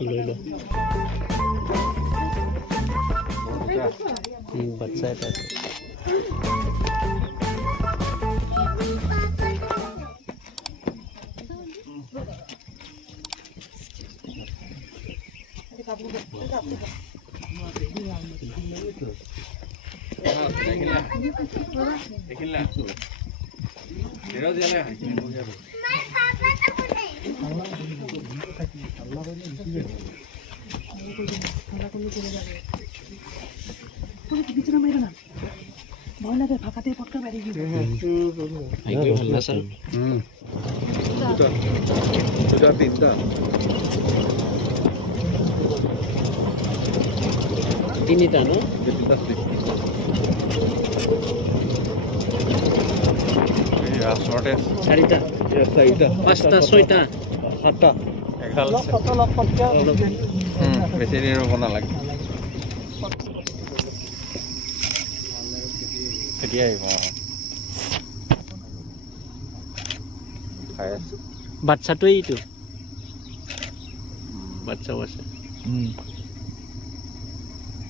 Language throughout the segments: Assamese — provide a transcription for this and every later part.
লৈ ল বাচ্চা এটা আছে তিনিটা ন চাৰিটা পাঁচটা ছয়টা সাতটা বেছি দেৰি ৰ'ব নালাগে কেতিয়া আহিব খাই আছো বাচ্চাটোৱে এইটো বাচ্চাও আছে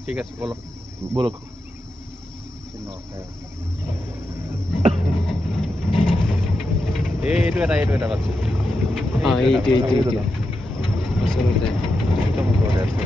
ঠিক আছে বলক বলক এইটো এটা বাচ্চা এইটো আচলতে একদম ওচৰতে আছে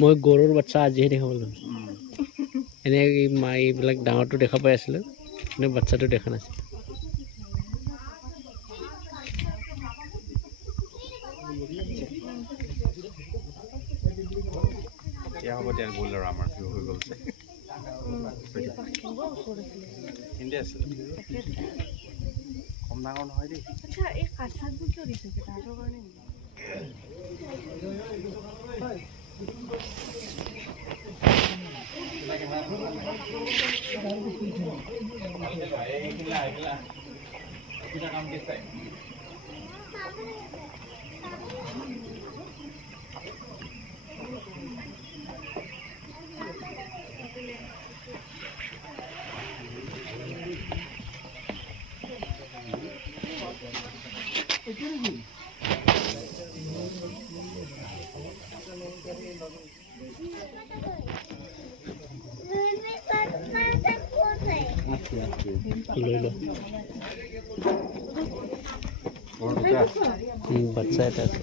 মই গৰুৰ বাচ্চা আজিহে দেখা পালোঁ এনে এইবিলাক ডাঙৰটো দেখা পাই আছিলোঁ কিন্তু বাচ্চাটো দেখা নাছিলোঁ এতিয়া হ'ব দিয়া গ'ল আৰু আমাৰ ভিউ হৈ গ'ল হিন্দী আছিলে কম ডাঙৰ নহয় দেই লৈ ল বাচ্চা এটা আছে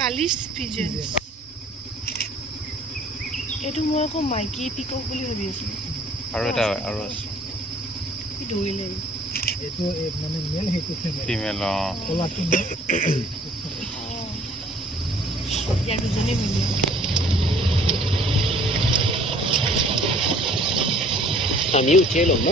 কালিছ পিজন এইটো মই আকৌ মাইকী পিকক বুলি ভাবি আছিলোঁ আৰু এটা আৰু আছে কি ধৰিলে এইটো মানে মেল সেইটো ফিমেল কলাটো ইয়াৰ দুজনী মিলি আমি উঠিয়ে ল'ম ন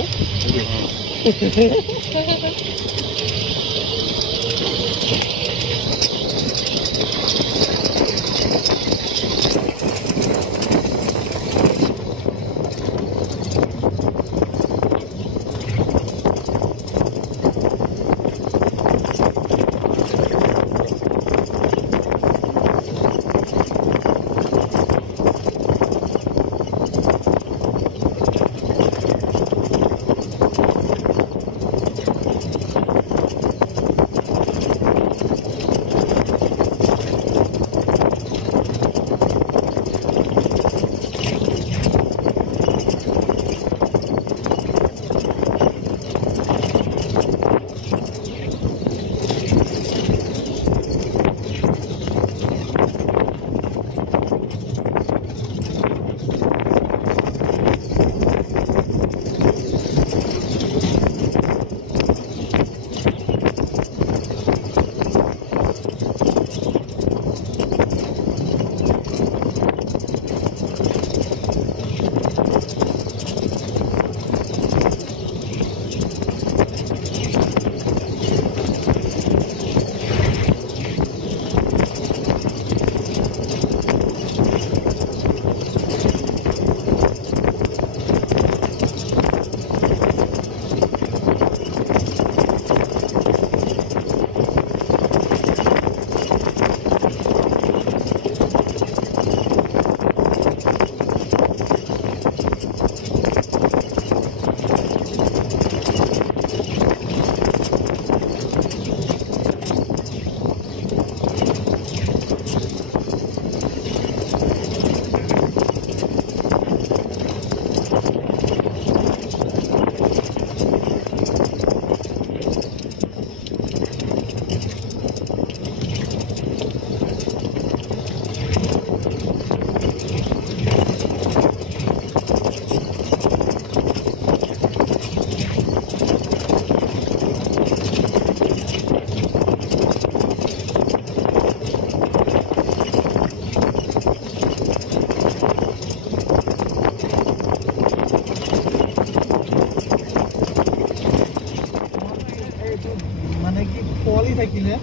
থাকিলে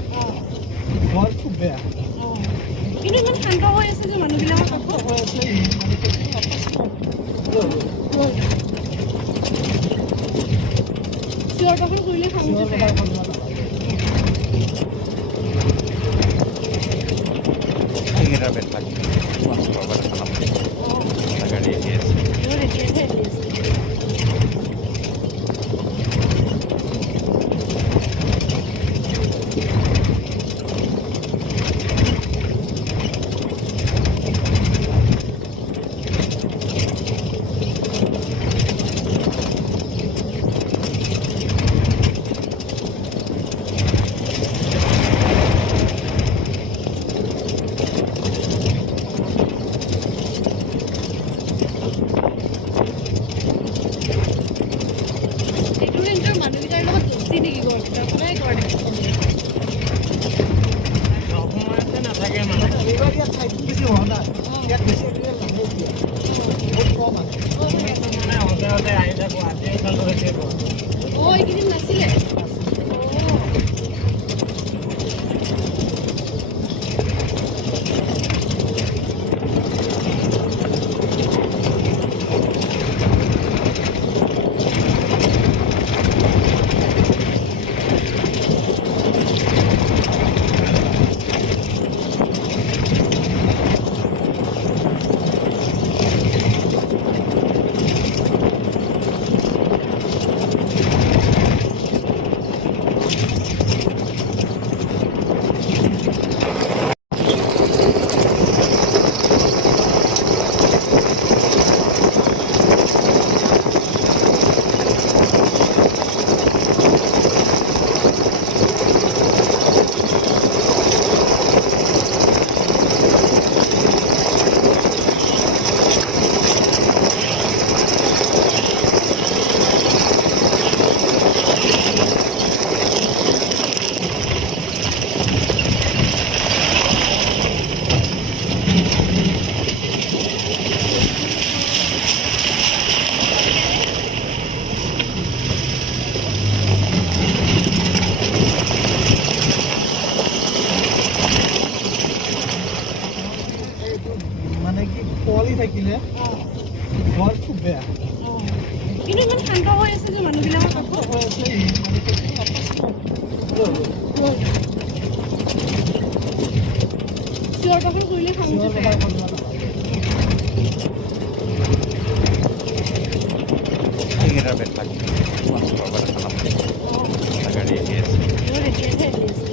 ঘৰ খুব বেয়া কিন্তু ইমান শান্ত হৈ আছে যে মানুহবিলাকৰ কাকো হৈ আছে চিঞৰ বাখৰ কৰিলে খাওঁ এটা বেলেগ ক'ৰবাত এখন এটা গাড়ী আহি আছে। মোৰ এতিয়াহে আহি আছে। এইটো ৰেঞ্জৰ মানুহকেইটাৰ লগত দোস্তি নেকি গড়কেইটা সদায় গড় দেখা সময়তে নাথাকে মানে এইবাৰ ইয়াত ঠাইটো বেছি হোৱা নাই ইয়াত বেছি এৰিয়েল নহয় এতিয়া বহুত কম আছে মানে হওঁতে হওঁতে আহি থাকোঁ আজি এইফালে হৈছে এইকেইদিন নাছিলে মানে কি পোৱালি থাকিলে ঘৰ খুব বেয়া কিন্তু ইমান শান্ত হৈ আছে যে মানুহবিলাকৰ কাষত হৈ আছে মানে চিঞৰ বাখৰ কৰিলে খং উঠে চাগে। এইকেইটা বেলেগ ক'ৰবাত এখন এটা গাড়ী আহি আছে। মোৰ এতিয়াহে আহি আছে।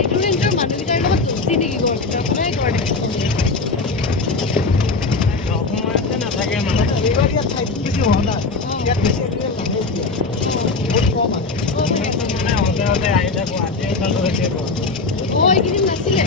এইটো ৰেঞ্জৰ মানুহকেইটাৰ লগত দোস্তি নেকি গড়কেইটা সদায় গড় দেখা সময়তে নাথাকে মানে এইবাৰ ইয়াত ঠাইটো বেছি হোৱা নাই ইয়াত বেছি এৰিয়েল নহয় এতিয়া বহুত কম আছে মানে হওঁতে হওঁতে আহি থাকোঁ আজি এইফালে হৈছে এইকেইদিন নাছিলে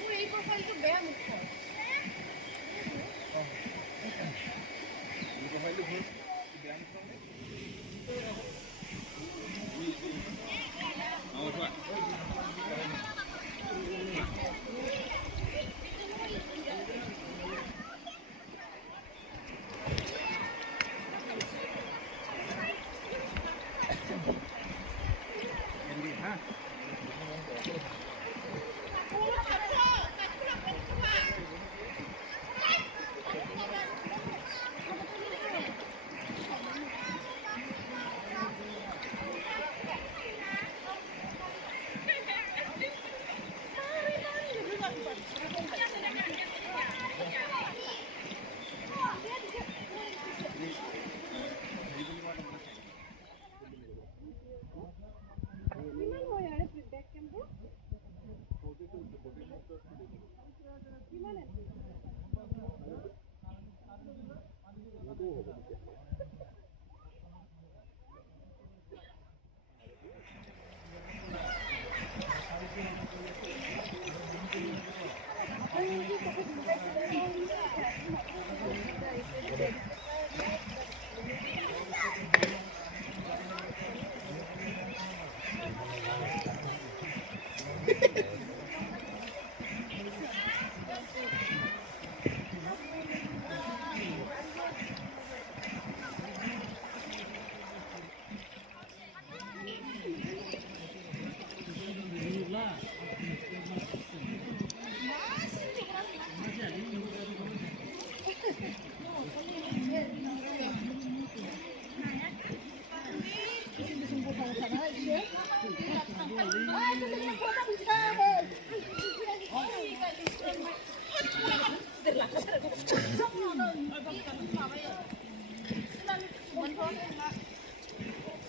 মোৰ এই প্ৰফাইলটো বেয়া মুখৰ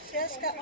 She's got